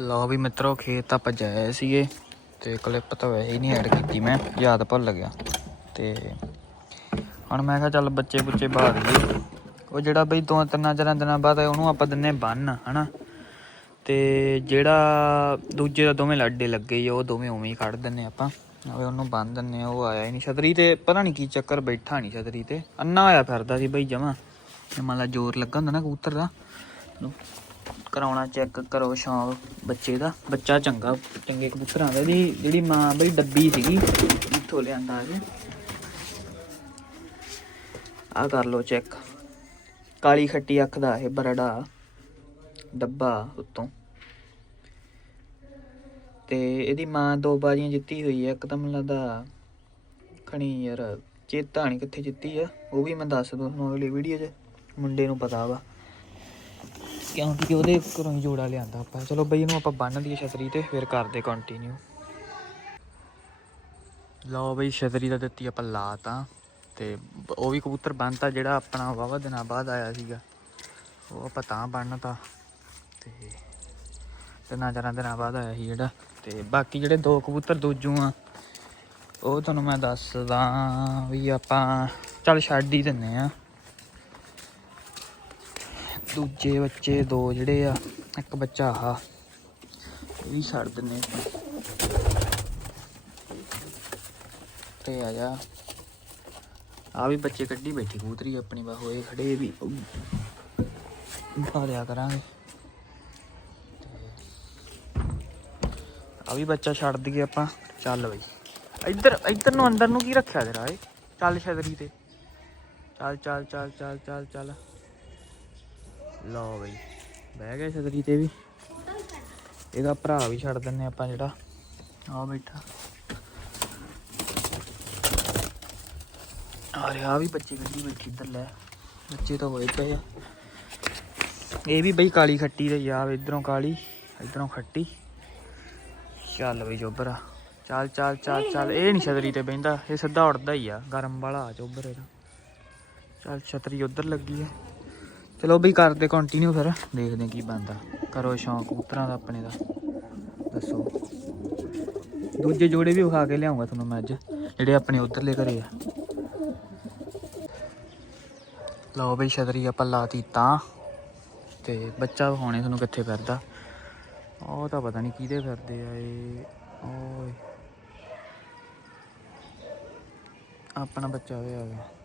ਲਓ ਵੀ ਮਿੱਤਰੋ ਖੇਤ ਆਪਾਂ ਜਾਏ ਸੀਗੇ ਤੇ ਕਲਿੱਪ ਤਾਂ ਵੈਸੇ ਹੀ ਨਹੀਂ ਐਡ ਕੀਤੀ ਮੈਂ ਯਾਦ ਭੁੱਲ ਗਿਆ। ਤੇ ਹੁਣ ਮੈਂ ਕਿਹਾ ਚੱਲ ਬੱਚੇ ਬੁੱਚੇ ਬਾਹਰ ਗਏ ਉਹ ਜਿਹੜਾ ਬਈ ਦੋ ਤਿੰਨਾਂ ਚਾਰਾਂ ਦਿਨਾਂ ਬਾਅਦ ਆਇਆ ਉਹਨੂੰ ਆਪਾਂ ਦਿੰਨੇ ਬੰਨ ਹਨਾ? ਤੇ ਜਿਹੜਾ ਦੂਜੇ ਦਾ ਦੋਵੇਂ ਲੱਡੇ ਲੱਗੇ ਹੀ ਆ, ਉਹ ਦੋਵੇਂ ਉਵੇਂ ਹੀ ਕੱਢ ਦਿੰਨੇ ਆਪਾਂ। ਨਾਲੇ ਉਹਨੂੰ ਬੰਨ ਦਿੰਨੇ ਆ, ਉਹ ਆਇਆ ਹੀ ਨਹੀਂ ਛਤਰੀ ਤੇ ਪਤਾ ਨਹੀਂ ਕੀ ਚੱਕਰ ਬੈਠਾ ਨਹੀਂ ਛਤਰੀ ਤੇ। ਅੰਨਾ ਆਇਆ ਫਿਰਦਾ ਸੀ ਬਈ ਜਮਾ। ਤੇ ਮੰਨ ਲਾ ਜ਼ੋਰ ਲੱਗਾ ਹੁੰਦਾ ਨਾ ਕਬੂਤਰ ਦਾ। ਉਹਨੂੰ ਕਰਾਉਣਾ ਚੈੱਕ ਕਰੋ ਸ਼ੌਂਕ ਬੱਚੇ ਦਾ। ਬੱਚਾ ਚੰਗਾ, ਚੰਗੇ ਕਬੂਤਰਾਂ ਦਾ। ਇਹਦੀ ਜਿਹੜੀ ਮਾਂ ਬਈ ਡੱਬੀ ਸੀਗੀ, ਇੱਥੋਂ ਲਿਆਂਦਾ ਇਹ। ਆ ਕਰ ਲਓ ਚੈੱਕ ਕਾਲੀ ਖੱਟੀ ਅੱਖ ਦਾ ਇਹ ਬਰੜਾ ਡੱਬਾ ਉੱਤੋਂ। ਤੇ ਇਹਦੀ ਮਾਂ ਦੋ ਬਾਜ਼ੀਆਂ ਜਿੱਤੀ ਹੋਈ ਹੈ ਇੱਕ ਤਾਂ ਮੈਨੂੰ ਲੱਗਦਾ ਖਣੀ ਯਾਰ ਚੇਤਾ ਨਹੀਂ ਕਿੱਥੇ ਜਿੱਤੀ ਆ। ਉਹ ਵੀ ਮੈਂ ਦੱਸ ਦੂੰ ਤੁਹਾਨੂੰ ਅਗਲੀ ਵੀਡੀਓ 'ਚ। ਮੁੰਡੇ ਨੂੰ ਪਤਾ ਵਾ। ਕਿਉਂਕਿ ਉਹਦੇ ਘਰੋਂ ਹੀ ਜੋੜਾ ਲਿਆਂਦਾ ਆਪਾਂ। ਚਲੋ ਬਈ ਇਹਨੂੰ ਆਪਾਂ ਬੰਨ ਦਈਏ ਛਤਰੀ ਤੇ, ਫਿਰ ਕਰਦੇ ਕੰਟੀਨਿਊ ਲਓ ਬਈ ਛਤਰੀ ਦਾ ਦਿੱਤੀ ਆਪਾਂ ਲਾ ਤਾਂ। ਤੇ ਉਹ ਵੀ ਕਬੂਤਰ ਬੰਨਤਾ ਜਿਹੜਾ ਆਪਣਾ ਵਾਵਾ ਦਿਨਾਂ ਬਾਅਦ ਆਇਆ ਸੀਗਾ। ਉਹ ਆਪਾਂ ਤਾਂ ਬੰਨਤਾ। ਤੇ ਤਿੰਨਾਂ ਚਾਰਾਂ ਦਿਨਾਂ ਬਾਅਦ ਆਇਆ ਸੀ ਜਿਹੜਾ। ਤੇ ਬਾਕੀ ਜਿਹੜੇ ਦੋ ਕਬੂਤਰ ਦੂਜੂ ਆ, ਉਹ ਤੁਹਾਨੂੰ ਮੈਂ ਦੱਸਦਾ ਵੀ ਆਪਾਂ ਚੱਲ ਛੱਡ ਹੀ ਦਿੰਨੇ ਆ। ਦੂਜੇ ਬੱਚੇ ਦੋ ਜਿਹੜੇ ਆ, ਇੱਕ ਬੱਚਾ ਆਹ, ਇਹ ਵੀ ਛੱਡ ਦਿੰਨੇ ਆਪਾਂ ਤੇ ਆ ਜਾ। ਆ ਵੀ ਬੱਚੇ ਕੱਢੀ ਬੈਠੀ ਕਬੂਤਰੀ ਆਪਣੀ ਬਾ ਹੋਏ ਖੜੇ ਵੀ ਪਾ ਲਿਆ ਕਰਾਂਗੇ। ਆ ਵੀ ਬੱਚਾ ਛੱਡ ਦਈਏ ਆਪਾਂ, ਚੱਲ ਬਈ। ਇੱਧਰ ਇੱਧਰ ਨੂੰ ਅੰਦਰ ਨੂੰ ਕੀ ਰੱਖਿਆ ਤੇਰਾ ਏ ਚੱਲ ਛਤਰੀ ਤੇ। ਚੱਲ ਚੱਲ ਚੱਲ ਚੱਲ ਚੱਲ ਚੱਲ। ਲਓ ਬਈ, ਬਹਿ ਗਏ ਛਤਰੀ ਤੇ ਵੀ। ਇਹਦਾ ਭਰਾ ਵੀ ਛੱਡ ਦਿੰਨੇ ਆਪਾਂ ਜਿਹੜਾ। ਆ ਬੈਠਾ। ਆ ਰਿਹਾ ਵੀ ਬੱਚੇ ਗੱਡੀ ਬੈਠੀ ਇੱਧਰ ਲੈ। ਬੱਚੇ ਤਾਂ ਹੋਏ ਪਏ ਆ। ਇਹ ਵੀ ਬਈ ਕਾਲੀ ਖੱਟੀ ਦੇ ਯਾਰ ਇਧਰੋਂ ਕਾਲੀ, ਇਧਰੋਂ ਖੱਟੀ। ਚੱਲ ਬਈ ਚੋਬਰਾ ਚੱਲ ਚੱਲ ਚੱਲ ਚੱਲ। ਇਹ ਨਹੀਂ ਛਤਰੀ ਤੇ ਬਹਿੰਦਾ, ਇਹ ਸਿੱਧਾ ਉੜਦਾ ਹੀ ਆ। ਗਰਮ ਵਾਲਾ ਆ ਚੋਬਰ ਇਹਦਾ। ਚੱਲ ਛਤਰੀ ਉਧਰ ਲੱਗੀ ਆ। ਚਲੋ ਬਈ ਕਰਦੇ ਕੰਟੀਨਿਊ ਫਿਰ। ਦੇਖਦੇ ਕੀ ਬਣਦਾ। ਕਰੋ ਸ਼ੌਂਕ ਕਬੂਤਰਾਂ ਦਾ, ਆਪਣੇ ਦਾ। ਦੱਸੋ। ਦੂਜੇ ਜੋੜੇ ਵੀ ਵਿਖਾ ਕੇ ਲਿਆਉਂਗਾ ਤੁਹਾਨੂੰ ਮੈਂ ਅੱਜ, ਜਿਹੜੇ ਆਪਣੇ ਉਧਰਲੇ ਘਰੇ ਆ। ਲਓ ਬਈ ਛਤਰੀ ਆਪਾਂ ਲਾਤੀ ਤਾਂ। ਤੇ ਬੱਚਾ ਵਿਖਾਉਣੇ ਤੁਹਾਨੂੰ ਕਿੱਥੇ ਫਿਰਦਾ। ਉਹ ਤਾਂ ਪਤਾ ਨਹੀਂ ਕਿਹਦੇ ਫਿਰਦੇ ਆ ਇਹ। ਓਏ। ਆਪਣਾ ਬੱਚਾ ਹੋਇਆ ਆ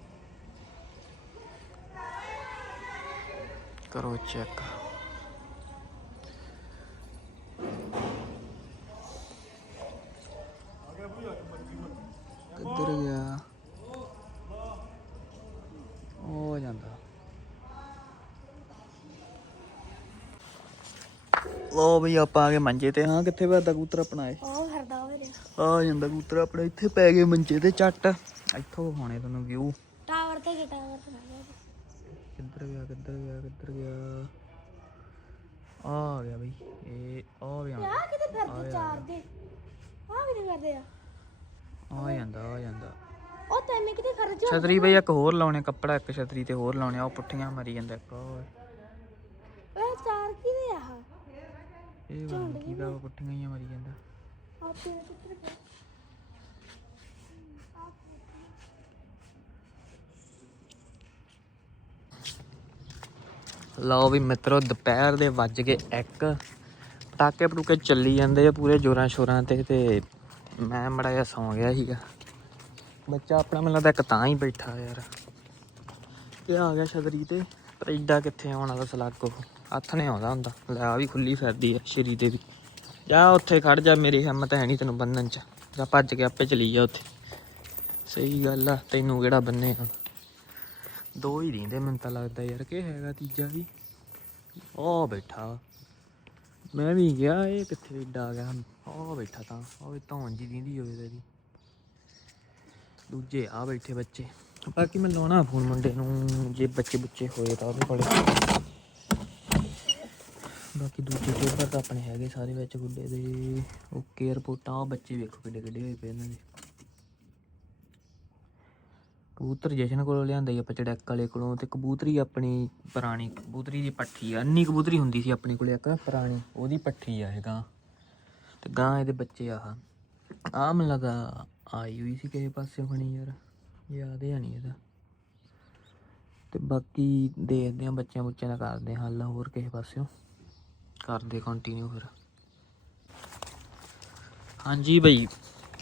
ਕਰੋ ਚੈੱਕ ਕਿੱਧਰ ਗਿਆ ਉਹ ਜਾਂਦਾ ਲੋ ਬਈ ਆਪਾਂ ਆ ਗਏ ਮੰਜੇ ਤੇ ਹਾਂ ਕਿੱਥੇ ਫਿਰਦਾ ਕਬੂਤਰ ਆਪਣਾ ਇਹ ਉਹ ਆ ਜਾਂਦਾ ਕਬੂਤਰ ਆਪਣਾ ਇੱਥੇ ਪੈ ਗਏ ਮੰਜੇ ਤੇ ਚੱਟ ਇੱਥੋਂ ਹੋਣੇ ਤੁਹਾਨੂੰ ਵਿਊ ਟਾਵਰ ਤੇ ਗਿਆ ਟਾਵਰ ਤੇ ਨਾ ਕਿੱਧਰ ਗਿਆ ਕਿੱਧਰ ਗਿਆ ਕਿੱਧਰ ਗਿਆ? ਆ ਗਿਆ ਬਈ ਇਹ ਆ ਗਿਆ। ਆ ਕਿਤੇ ਫਿਰਦੇ ਚਾਰ ਦੇ। ਆ ਕਿਤੇ ਫਿਰਦੇ ਆ? ਆ ਜਾਂਦਾ ਆ ਜਾਂਦਾ। ਉਹ ਤੈਨੂੰ ਕਿਤੇ ਖਰਚ ਛਤਰੀ ਬਈ ਇੱਕ ਹੋਰ ਲਾਉਣੇ ਕੱਪੜਾ ਇੱਕ ਛਤਰੀ ਤੇ ਹੋਰ ਲਾਉਣੇ ਆ ਉਹ ਪੁੱਠੀਆਂ ਮਰੀ ਜਾਂਦਾ ਇੱਕ ਓਏ ਓਏ ਚਾਰ ਕਿਤੇ ਆ ਇਹ ਪਤਾ ਨੀ ਕੀ ਦਾ ਵਾ, ਪੁੱਠੀਆਂ ਹੀ ਮਰੀ ਜਾਂਦਾ। ਆ ਤੇਰੇ ਕਿੱਥੇ ਲਓ ਵੀ ਮਿੱਤਰੋ, ਦੁਪਹਿਰ ਦੇ ਵੱਜ ਗਏ 1 ਪਟਾਕੇ ਪਟੂਕੇ ਚੱਲੀ ਜਾਂਦੇ ਆ ਪੂਰੇ ਜੋਰਾਂ ਸ਼ੋਰਾਂ ਤੇ ਤੇ ਮੈਂ ਮੜਾ ਜਿਹਾ ਸੌਂ ਗਿਆ ਸੀਗਾ। ਬੱਚਾ ਆਪਣਾ ਮੈਨੂੰ ਲੱਗਦਾ ਇੱਕ ਤਾਂ ਹੀ ਬੈਠਾ ਯਾਰ। ਤੇ ਆ ਗਿਆ ਛਤਰੀ ਤੇ, ਪਰ ਏਡਾ ਕਿੱਥੇ ਆਉਣਾ ਦਾ ਸਲਾਗੋ ਹੱਥ ਨੇ ਆਉਂਦਾ ਹੁੰਦਾ। ਲੈ ਆ ਵੀ ਖੁੱਲੀ ਫਿਰਦੀ ਆ ਸ਼ਰੀ ਤੇ ਵੀ। ਜਾ ਉੱਥੇ ਖੜ ਜਾ, ਮੇਰੀ ਹਿੰਮਤ ਹੈ ਨਹੀਂ ਤੈਨੂੰ ਬੰਨਣ ਚ। ਜਾ ਭੱਜ ਕੇ ਆਪੇ ਚਲੀ ਜਾ ਉੱਥੇ। ਸਹੀ ਗੱਲ ਆ, ਤੈਨੂੰ ਕਿਹੜਾ ਬੰਨੇ ਹੁਣ ਦੋ ਹੀ ਰਹਿੰਦੇ, ਮੈਨੂੰ ਤਾਂ ਲੱਗਦਾ ਯਾਰ ਕਿ ਹੈਗਾ ਤੀਜਾ ਵੀ। ਉਹ ਬੈਠਾ। ਮੈਂ ਵੀ ਗਿਆ, ਇਹ ਕਿੱਥੇ ਏਡਾ ਆ ਗਿਆ ਉਹ ਬੈਠਾ ਤਾਂ ਉਹ ਧੌਣ ਜੀ ਦਿੰਦੀ ਹੋਵੇ ਤੇਰੀ। ਦੂਜੇ ਆ ਬੈਠੇ ਬੱਚੇ। ਬਾਕੀ ਮੈਂ ਲਾਉਣਾ ਫੋਨ ਮੁੰਡੇ ਨੂੰ, ਜੇ ਬੱਚੇ ਬੁੱਚੇ ਹੋਏ ਤਾਂ ਉਹਦੇ ਕੋਲੇ। ਬਾਕੀ ਦੂਜੇ ਟੇਬਰ ਤਾਂ ਆਪਣੇ ਹੈਗੇ ਸਾਰੇ ਵਿੱਚ ਗੁੱਡੇ ਦੇ। ਓਕੇ, ਰਿਪੋਰਟਾਂ ਉਹ ਬੱਚੇ ਵੇਖੋ ਕਿੱਡੇ ਕਿੱਡੇ ਹੋਏ ਪਏ ਇਹਨਾਂ ਦੇ। ਕਬੂਤਰ ਜਸ਼ਨ ਕੋਲੋਂ ਲਿਆਂਦਾ ਸੀ ਆਪਾਂ ਚੜੈਕ ਵਾਲੇ ਕੋਲੋਂ ਤੇ ਕਬੂਤਰੀ ਆਪਣੀ ਪੁਰਾਣੀ ਕਬੂਤਰੀ ਦੀ ਪੱਠੀ ਆ। ਅੰਨੀ ਕਬੂਤਰੀ ਹੁੰਦੀ ਸੀ ਆਪਣੇ ਕੋਲੇ ਇੱਕ ਪੁਰਾਣੀ, ਉਹਦੀ ਪੱਠੀ ਆ ਇਹ ਗਾਂ। ਤੇ ਗਾਂ ਇਹਦੇ ਬੱਚੇ ਆਹ। ਆ ਮੈਨੂੰ ਲੱਗਾ ਆਈ ਹੋਈ ਸੀ ਕਿਸੇ ਪਾਸੇ ਖਣੀ ਯਾਰ, ਯਾਦ ਹੀ ਨਹੀਂ ਇਹਦਾ। ਤੇ ਬਾਕੀ ਦੇਖਦੇ ਆ ਬੱਚਿਆਂ ਬੁੱਚਿਆਂ ਦਾ ਕਰਦੇ ਹਾਂ ਹੱਲ ਹੋਰ ਕਿਸੇ ਪਾਸਿਓਂ। ਕਰਦੇ ਕੰਟੀਨਿਊ ਫਿਰ। ਹਾਂਜੀ ਬਈ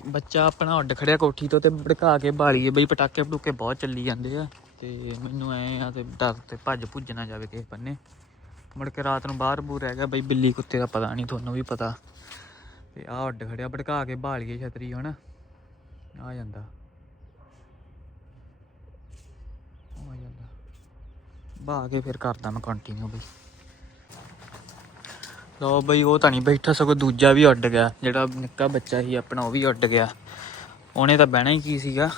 ਬੱਚਾ ਆਪਣਾ ਉੱਡ ਖੜਿਆ ਕੋਠੀ ਤੋਂ ਤੇ ਭੜਕਾ ਕੇ ਬਾਲੀਏ ਬਈ ਪਟਾਕੇ ਪਟੂਕੇ ਬਹੁਤ ਚੱਲੀ ਜਾਂਦੇ ਆ। ਤੇ ਮੈਨੂੰ ਐ ਆ ਤੇ ਡਰ ਤੇ ਭੱਜ ਭੁੱਜ ਨਾ ਜਾਵੇ ਕਿਸੇ ਬੰਨੇ। ਮੁੜ ਕੇ ਰਾਤ ਨੂੰ ਬਾਹਰ ਬੂਰ ਰਹਿ ਗਿਆ ਬਈ ਬਿੱਲੀ ਕੁੱਤੇ ਦਾ ਪਤਾ ਨਹੀਂ ਤੁਹਾਨੂੰ ਵੀ ਪਤਾ। ਤੇ ਆ ਉੱਡ ਖੜਿਆ, ਭੜਕਾ ਕੇ ਬਾਲੀਏ ਛਤਰੀ ਹੁਣ। ਆ ਜਾਂਦਾ। ਆ ਜਾਂਦਾ। ਬਾ ਕੇ ਫਿਰ ਕਰਦਾ ਮੈਂ ਕੰਟੀਨਿਊ ਬਈ। ਲੋ ਬਈ ਉਹ ਤਾਂ ਨਹੀਂ ਬੈਠਾ ਸਗੋਂ ਦੂਜਾ ਵੀ ਉੱਡ ਗਿਆ ਜਿਹੜਾ ਨਿੱਕਾ ਬੱਚਾ ਸੀ ਆਪਣਾ ਉਹ ਵੀ ਉੱਡ ਗਿਆ ਉਹਨੇ ਤਾਂ ਬਹਿਣਾ ਹੀ ਕੀ ਸੀਗਾ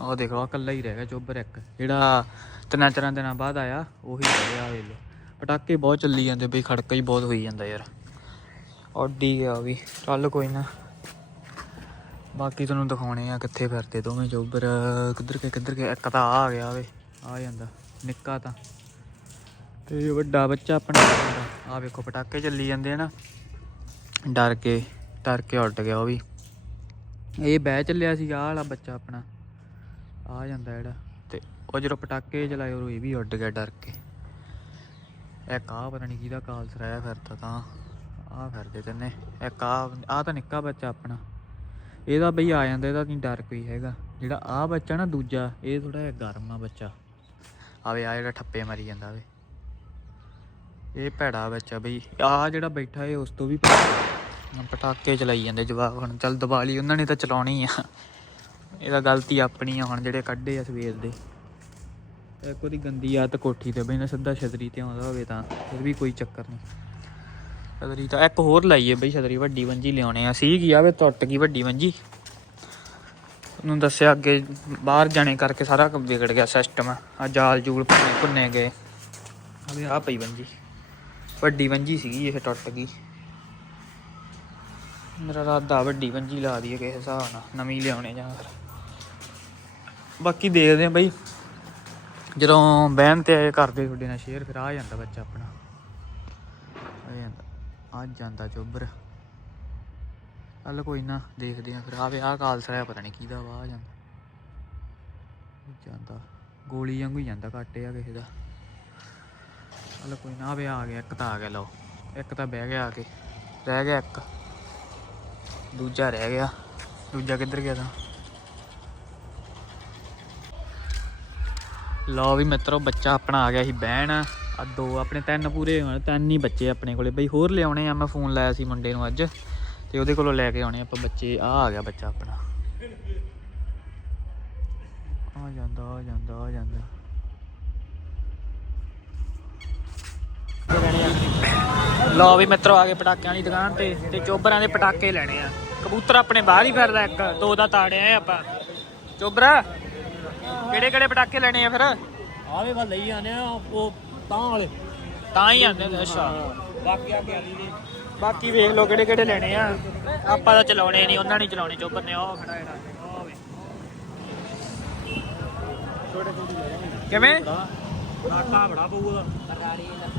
ਉਹ ਦੇਖ ਲਓ ਇਕੱਲਾ ਹੀ ਰਹਿ ਗਿਆ ਚੋਬਰ ਇੱਕ ਜਿਹੜਾ ਤਿੰਨਾਂ ਚਾਰਾਂ ਦਿਨਾਂ ਬਾਅਦ ਆਇਆ ਉਹੀ ਰਹਿ ਗਿਆ ਵੇਲੇ ਪਟਾਕੇ ਬਹੁਤ ਚੱਲੀ ਜਾਂਦੇ ਬਈ ਖੜਕਾ ਹੀ ਬਹੁਤ ਹੋਈ ਜਾਂਦਾ ਯਾਰ ਉੱਡੀ ਗਿਆ ਉਹ ਵੀ ਚੱਲ ਕੋਈ ਨਾ ਬਾਕੀ ਤੁਹਾਨੂੰ ਦਿਖਾਉਣੇ ਆ ਕਿੱਥੇ ਫਿਰਦੇ ਦੋਵੇਂ ਚੋਬਰ ਕਿੱਧਰ ਕੇ ਕਿੱਧਰ ਕੇ ਇੱਕ ਤਾਂ ਆ ਆ ਗਿਆ ਵੇ ਆ ਜਾਂਦਾ ਨਿੱਕਾ ਤਾਂ ਤੇ ਵੱਡਾ ਬੱਚਾ ਆਪਣਾ ਆ ਵੇਖੋ ਪਟਾਕੇ ਚੱਲੀ ਜਾਂਦੇ ਆ ਨਾ। ਡਰ ਕੇ ਡਰ ਕੇ ਉੱਡ ਗਿਆ ਉਹ ਵੀ। ਇਹ ਬਹਿ ਚੱਲਿਆ ਸੀ, ਆਹ ਵਾਲਾ ਬੱਚਾ ਆਪਣਾ। ਆ ਜਾਂਦਾ ਜਿਹੜਾ। ਤੇ ਉਹ ਜਦੋਂ ਪਟਾਕੇ ਚਲਾਏ ਉਹ ਇਹ ਵੀ ਉੱਡ ਗਿਆ ਡਰ ਕੇ। ਇੱਕ ਆ ਪਤਾ ਨਹੀਂ ਕਿਹਦਾ ਕਾਲ ਸਰਾਇਆ ਫਿਰਦਾ ਤਾਂ। ਆ ਫਿਰਦੇ ਤੈਨੇ। ਇੱਕ ਆ ਆ ਤਾਂ ਨਿੱਕਾ ਬੱਚਾ ਆਪਣਾ। ਇਹਦਾ ਬਈ ਆ ਜਾਂਦਾ, ਇਹਦਾ ਨਹੀਂ ਡਰ ਕੋਈ ਹੈਗਾ। ਜਿਹੜਾ ਆ ਬੱਚਾ ਨਾ ਦੂਜਾ, ਇਹ ਥੋੜਾ ਜਿਹਾ ਗਰਮ ਆ ਬੱਚਾ। ਆਵੇ ਆ ਜਿਹੜਾ ਠੱਪੇ ਮਾਰੀ ਜਾਂਦਾ ਵੇ। ਇਹ ਭੈੜਾ ਬੱਚਾ ਬਈ। ਆਹ ਜਿਹੜਾ ਬੈਠਾ ਏ ਉਸ ਤੋਂ ਵੀ ਪਟਾਕੇ ਚਲਾਈ ਜਾਂਦੇ ਜਵਾਬ ਹੁਣ ਚੱਲ ਦੀਵਾਲੀ ਉਹਨਾਂ ਨੇ ਤਾਂ ਚਲਾਉਣੀ ਆ। ਇਹਦਾ ਗਲਤੀ ਆਪਣੀ ਆ ਹੁਣ ਜਿਹੜੇ ਕੱਢੇ ਆ ਸਵੇਰ ਦੇ। ਇੱਕ ਉਹਦੀ ਗੰਦੀ ਆਦਤ ਕੋਠੀ ਤੇ ਬਈ, ਨਾ ਸਿੱਧਾ ਛਤਰੀ ਤੇ ਆਉਂਦਾ ਹੋਵੇ ਤਾਂ। ਫਿਰ ਵੀ ਕੋਈ ਚੱਕਰ ਨਹੀਂ। ਛਤਰੀ ਤਾਂ ਇੱਕ ਹੋਰ ਲਾਈਏ ਬਈ, ਛਤਰੀ ਵੱਡੀ ਵੰਜੀ ਲਿਆਉਣੇ ਆ। ਸੀਗੀ ਆਵੇ ਟੁੱਟ ਗਈ ਵੱਡੀ ਵੰਜੀ ਉਹਨੂੰ ਦੱਸਿਆ ਅੱਗੇ ਬਾਹਰ ਜਾਣੇ ਕਰਕੇ ਸਾਰਾ ਕੰਮ ਵਿਗੜ ਗਿਆ ਸਿਸਟਮ ਆ ਜਾਲ ਜੂਲ ਭੁੰਨੇ ਭੁੰਨੇ ਗਏ। ਅਬੇ ਆ ਪਈ ਵੰਜੀ ਵੱਡੀ ਵੰਜੀ ਸੀਗੀ ਇਹ ਟੁੱਟ ਗਈ। ਮੇਰਾ ਰਾਦਾ ਵੱਡੀ ਵੰਜੀ ਲਾ ਦਈਏ ਕਿਸੇ ਹਿਸਾਬ ਨਾਲ, ਨਵੀਂ ਲਿਆਉਣੇ ਜਾਂ ਫਿਰ। ਬਾਕੀ ਦੇਖਦੇ ਆ ਬਈ। ਜਦੋਂ ਬਹਿਣ ਤੇ ਆਏ ਕਰਦੇ ਤੁਹਾਡੇ ਨਾਲ ਸ਼ੇਅਰ ਫਿਰ ਆ ਜਾਂਦਾ ਬੱਚਾ ਆਪਣਾ। ਆ ਜਾਂਦਾ ਆ ਜਾਂਦਾ ਚੋਬਰ ਚੱਲ ਕੋਈ ਨਾ, ਦੇਖਦੇ ਆ ਫਿਰ। ਆਵੇ ਆ ਕਾਲ ਸਰਾਇਆ ਪਤਾ ਨਹੀਂ ਕਿਹਦਾ ਵਾ ਆ ਜਾਂਦਾ। ਜਾਂਦਾ। ਗੋਲੀ ਵਾਂਗੂ ਹੀ ਜਾਂਦਾ ਕੱਟੇ ਆ ਕਿਸੇ ਦਾ। ਚੱਲ ਕੋਈ ਨਾ ਆਵੇ ਆ ਗਿਆ, ਇੱਕ ਤਾਂ ਆ ਗਿਆ, ਲਓ। ਇੱਕ ਤਾਂ ਬਹਿ ਗਿਆ ਆ ਕੇ। ਰਹਿ ਗਿਆ ਇੱਕ। ਦੂਜਾ ਰਹਿ ਗਿਆ। ਦੂਜਾ ਕਿੱਧਰ ਗਿਆ ਤਾਂ? ਲਓ ਵੀ ਮਿੱਤਰੋ, ਬੱਚਾ ਆਪਣਾ ਆ ਗਿਆ ਸੀ ਬਹਿਣ। ਆ ਦੋ ਆਪਣੇ ਤਿੰਨ ਪੂਰੇ ਹੋਣ, ਤਿੰਨ ਹੀ ਬੱਚੇ ਆਪਣੇ ਕੋਲੇ। ਬਈ ਹੋਰ ਲਿਆਉਣੇ ਆ, ਮੈਂ ਫੋਨ ਲਾਇਆ ਸੀ ਮੁੰਡੇ ਨੂੰ ਅੱਜ। ਤੇ ਉਹਦੇ ਕੋਲੋਂ ਲੈ ਕੇ ਆਉਣੇ ਆਪਾਂ ਬੱਚੇ। ਆ ਆ ਗਿਆ ਬੱਚਾ ਆਪਣਾ। ਆ ਜਾਂਦਾ ਆ ਜਾਂਦਾ ਆ ਜਾਂਦਾ। ਲਓ ਵੀ ਮਿੱਤਰੋ ਆ ਗਏ ਪਟਾਕਿਆਂ ਦੀ ਦੁਕਾਨ ਤੇ ਤੇ ਚੋਬਰਾਂ ਦੇ ਪਟਾਕੇ ਲੈਣੇ ਆ। ਕਬੂਤਰ ਆਪਣੇ ਬਾਹਰ ਹੀ ਫਿਰਦਾ ਇੱਕ ਦੋ ਦਾ ਤਾੜਿਆ ਆਪਾਂ। ਚੋਬਰਾ ਕਿਹੜੇ ਕਿਹੜੇ ਪਟਾਕੇ ਲੈਣੇ ਆ ਫਿਰ? ਆਵੇ ਵਾ ਲਈ ਆਨੇ ਆ ਉਹ ਤਾਂ ਵਾਲੇ। ਤਾਂ ਹੀ ਆਂਦੇ ਨੇ ਅੱਛਾ। ਬਾਕੀ ਆ ਗਿਆ ਦੀ। ਬਾਕੀ ਵੇਖ ਲਓ ਕਿਹੜੇ ਕਿਹੜੇ ਲੈਣੇ ਆ। ਆਪਾਂ ਤਾਂ ਚਲਾਉਣੇ ਨਹੀਂ ਉਹਨਾਂ ਨੇ ਚਲਾਉਣੇ ਚੋਬਰ ਨੇ ਉਹ ਖੜਾ ਜਿਹੜਾ। ਕਿਵੇਂ? ਨਾਕਾ ਬੜਾ ਪਊਗਾ।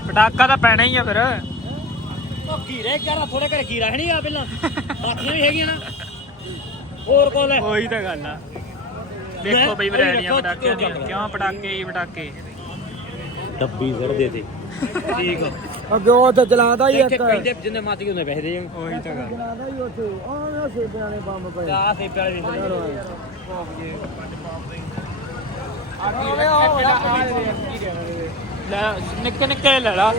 ਪਟਾਕਾ ਤਾਂ ਪੈਣਾ ਹੀ ਆ ਫਿਰ। ਉਹ ਕੀਰੇ ਕਿਹੜਾ ਥੋੜੇ ਘਰੇ ਕੀ ਰਹਿਣੀ ਆ ਪਹਿਲਾਂ? ਬਾਕੀਆਂ ਵੀ ਹੈਗੀਆਂ ਨਾ। ਹੋਰ ਕੋਲ ਹੈ ਉਹੀ ਤਾਂ ਗੱਲ ਆ। ਦੇਖੋ ਬਈ ਵੈਰਾਈਟੀਆਂ ਪਟਾਕਿਆਂ ਦੀਆਂ। ਕਿਉਂ ਪਟਾਕੇ ਹੀ ਪਟਾਕੇ? ਡੱਬੀ ਸਰ ਦੇ ਦੇ। ਠੀਕ ਅੱਗੇ ਉਹ ਤੇ ਚਲਾਦਾ ਹੀ ਇੱਕ ਇੱਕ। ਕਹਿੰਦੇ ਜਿੰਨੇ ਮੱਤ ਉਹਨੇ ਪੈਸੇ ਦੇ ਉਹੀ ਤਾਂ ਗੱਲ ਚਲਾਦਾ ਹੀ ਉੱਥੇ। ਆਹ ਸੇਬਿਆਂ ਵਾਲੇ ਬੰਬ ਪਏ। ਆ। ਸੇ ਪਿਆਲੇ ਦੇ ਲੈ ਨਿੱਕੇ ਨਿੱਕੇ ਲੈ ਲਾ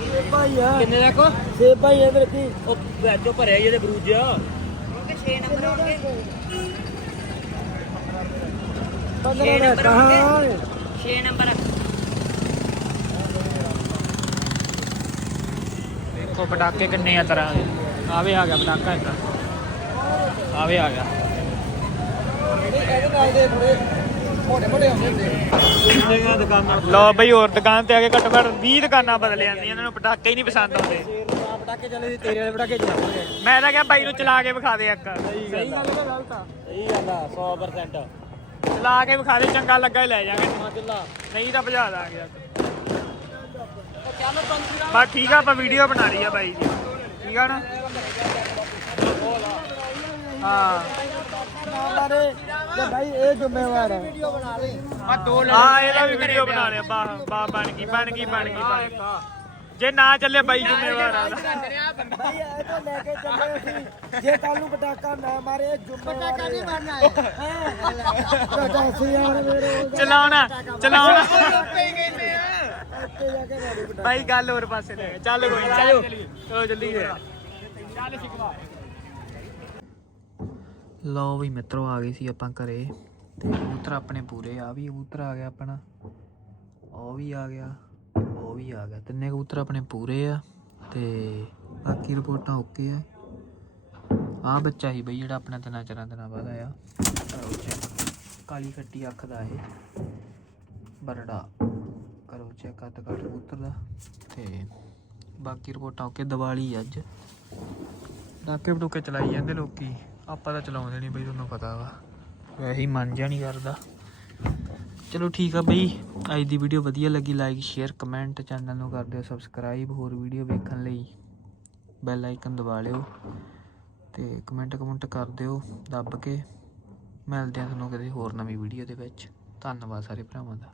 ਸੇਬਾ ਹੀ ਆ ਕਿੰਨੇ ਦਾ ਕੋ ਸੇਬਾ ਹੀ ਇਧਰ ਕੀ ਉਹ ਵਿੱਚੋਂ ਭਰਿਆ ਜਿਹੜੇ ਬਰੂਜ ਆ ਪੰਦਰਾਂ ਦਾ ਕਹਾਂ 6 ਨੰਬਰ। ਦੇਖੋ ਪਟਾਕੇ ਕਿੰਨੇ ਆ ਤਰ੍ਹਾਂ ਦੇ। ਆਵੇ ਆ ਗਿਆ ਪਟਾਕਾ ਇੱਕ। ਆਵੇ ਆ ਗਿਆ। ਲਓ ਬਈ ਹੋਰ ਦੁਕਾਨ ਤੇ ਆ ਕੇ ਘੱਟੋ ਘੱਟ 20 ਦੁਕਾਨਾਂ ਬਦਲ ਜਾਂਦੀਆਂ, ਇਹਨਾਂ ਨੂੰ ਪਟਾਕੇ ਹੀ ਨਹੀਂ ਪਸੰਦ ਆਉਂਦੇ। ਪਟਾਕੇ ਚੱਲੇ ਸੀ ਤੇਰੇ ਵਾਲੇ ਪਟਾਕੇ ਚਲਾਵਾਂਗੇ ਮੈਂ ਤਾਂ ਕਿਹਾ ਬਾਈ ਨੂੰ ਚਲਾ ਕੇ ਵਿਖਾ ਦੇ ਇੱਕ। ਸਹੀ ਗੱਲ ਹੈ ਗਲਤ ਆ ਸਹੀ ਗੱਲ ਆ 100% ਚਲਾ ਕੇ ਵਿਖਾ ਦੇ, ਚੰਗਾ ਲੱਗਾ ਹੀ ਲੈ ਜਾਾਂਗੇ ਨਹੀਂ ਤਾਂ ਭਜਾ ਦਾਂਗੇ ਬਸ ਠੀਕ ਆ, ਆਪਾਂ ਵੀਡੀਓ ਬਣਾ ਲਈ ਆ ਬਾਈ ਦੀ। ਠੀਕ ਆ ਨਾ? ਹਾਂ। ਮਾਰੇ ਤੇ ਭਾਈ ਇਹ ਜ਼ਿੰਮੇਵਾਰ ਹੈ ਹਾਂ ਇਹਦਾ ਵੀ ਵੀਡੀਓ ਬਣਾ ਲਿਆ। ਬਾ ਬਾ ਬਣ ਗਈ ਬਣ ਗਈ ਬਣ ਗਈ ਬਣ ਗਈ। ਜੇ ਨਾ ਚੱਲੇ ਬਾਈ ਜ਼ਿੰਮੇਵਾਰ ਆ। ਭਾਈ ਇਹ ਤੋਂ ਲੈ ਕੇ ਚੱਲੇ ਅਸੀਂ। ਜੇ ਕੱਲ ਨੂੰ ਪਟਾਕਾ ਨਾ ਮਾਰੇ ਇਹ ਜ਼ਿੰਮੇਵਾਰ ਪਟਾਕਾ ਨਹੀਂ ਮਾਰਨਾ ਹੈ। ਦੱਸ ਯਾਰ ਮੇਰੇ ਚਲਾਉਣਾ ਚਲਾਉਣਾ। ਇੱਥੇ ਜਾ ਕੇ ਮਾਰੇ ਪਟਾਕਾ। ਬਾਈ ਗੱਲ ਹੋਰ ਪਾਸੇ ਲੈ। ਚੱਲ ਕੋਈ ਚੱਲ। ਚਲੋ ਜਲਦੀ ਹੈ। ਲਓ ਵੀ ਮਿੱਤਰੋ ਆ ਗਏ ਸੀ ਆਪਾਂ ਘਰੇ ਤੇ ਕਬੂਤਰ ਆਪਣੇ ਪੂਰੇ ਆ ਵੀ ਕਬੂਤਰ ਆ ਗਿਆ ਆਪਣਾ, ਉਹ ਵੀ ਆ ਗਿਆ, ਉਹ ਵੀ ਆ ਗਿਆ। ਤਿੰਨੇ ਕਬੂਤਰ ਆਪਣੇ ਪੂਰੇ ਆ ਤੇ ਬਾਕੀ ਰਿਪੋਰਟਾਂ ਓਕੇ ਆ। ਆ ਬੱਚਾ ਹੀ ਬਈ ਜਿਹੜਾ ਆਪਣਾ ਤਿੰਨਾਂ ਚਾਰਾਂ ਦਿਨਾਂ ਬਾਅਦ ਆਇਆ। ਕਰੋ check। ਕਾਲੀ ਖੱਟੀ ਅੱਖ ਦਾ ਇਹ ਬਰੜਾ। ਕਰੋ ਚੈੱਕ ਕੱਟ ਕੱਟ ਕਬੂਤਰ ਦਾ। ਤੇ ਬਾਕੀ ਰਿਪੋਰਟਾਂ ਓਕੇ, ਦੀਵਾਲੀ ਅੱਜ। ਡਾਕੇ ਬਟੂਕੇ ਚਲਾਈ ਜਾਂਦੇ ਲੋਕੀ। ਆਪਾਂ ਤਾਂ ਚਲਾਉਂਦੇ ਨਹੀਂ ਬਈ, ਤੁਹਾਨੂੰ ਪਤਾ ਵਾ। ਵੈਸੇ ਹੀ ਮਨ ਜਿਹਾ ਨਹੀਂ ਕਰਦਾ। ਚਲੋ ਠੀਕ ਆ ਬਈ, ਅੱਜ ਦੀ ਵੀਡੀਓ ਵਧੀਆ ਲੱਗੀ ਲਾਈਕ ਸ਼ੇਅਰ ਕਮੈਂਟ ਚੈਨਲ ਨੂੰ ਕਰ ਦਿਓ ਸਬਸਕ੍ਰਾਈਬ ਹੋਰ ਵੀਡੀਓ ਵੇਖਣ ਲਈ ਬੈਲ ਆਈਕਨ ਦਬਾ ਲਿਓ ਤੇ ਕਮੈਂਟ ਕਮੈਂਟ ਕਰ ਦਿਓ, ਦੱਬ ਕੇ। ਮਿਲਦੇ ਆ ਤੁਹਾਨੂੰ ਕਦੇ ਹੋਰ ਨਵੀਂ ਵੀਡੀਓ ਦੇ ਵਿੱਚ। ਧੰਨਵਾਦ ਸਾਰੇ ਭਰਾਵਾਂ ਦਾ।